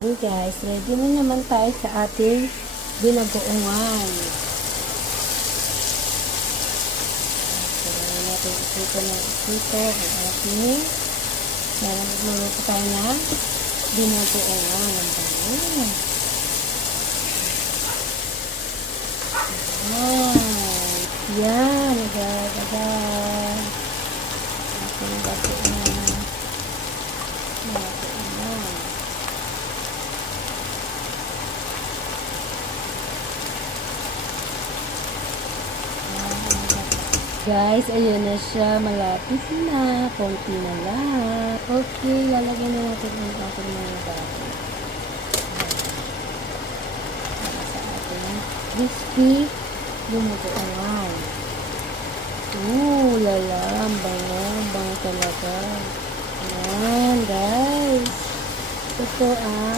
Hey guys, ready na naman tayo sa ating binagoongan. So, natin isito ng isito ang ating magluluto tayo ng binagoongan. Ang bango. Yan, agad-agad. Ating bagoongan. Guys, ayun na siya. Malapit na. Konti na lang. Okay, lalagyan na natin ang ating mga bago. Sa ating crispy bumubuangan. Lala. Ang bango. Ang bango talaga. Ayan, guys. Ito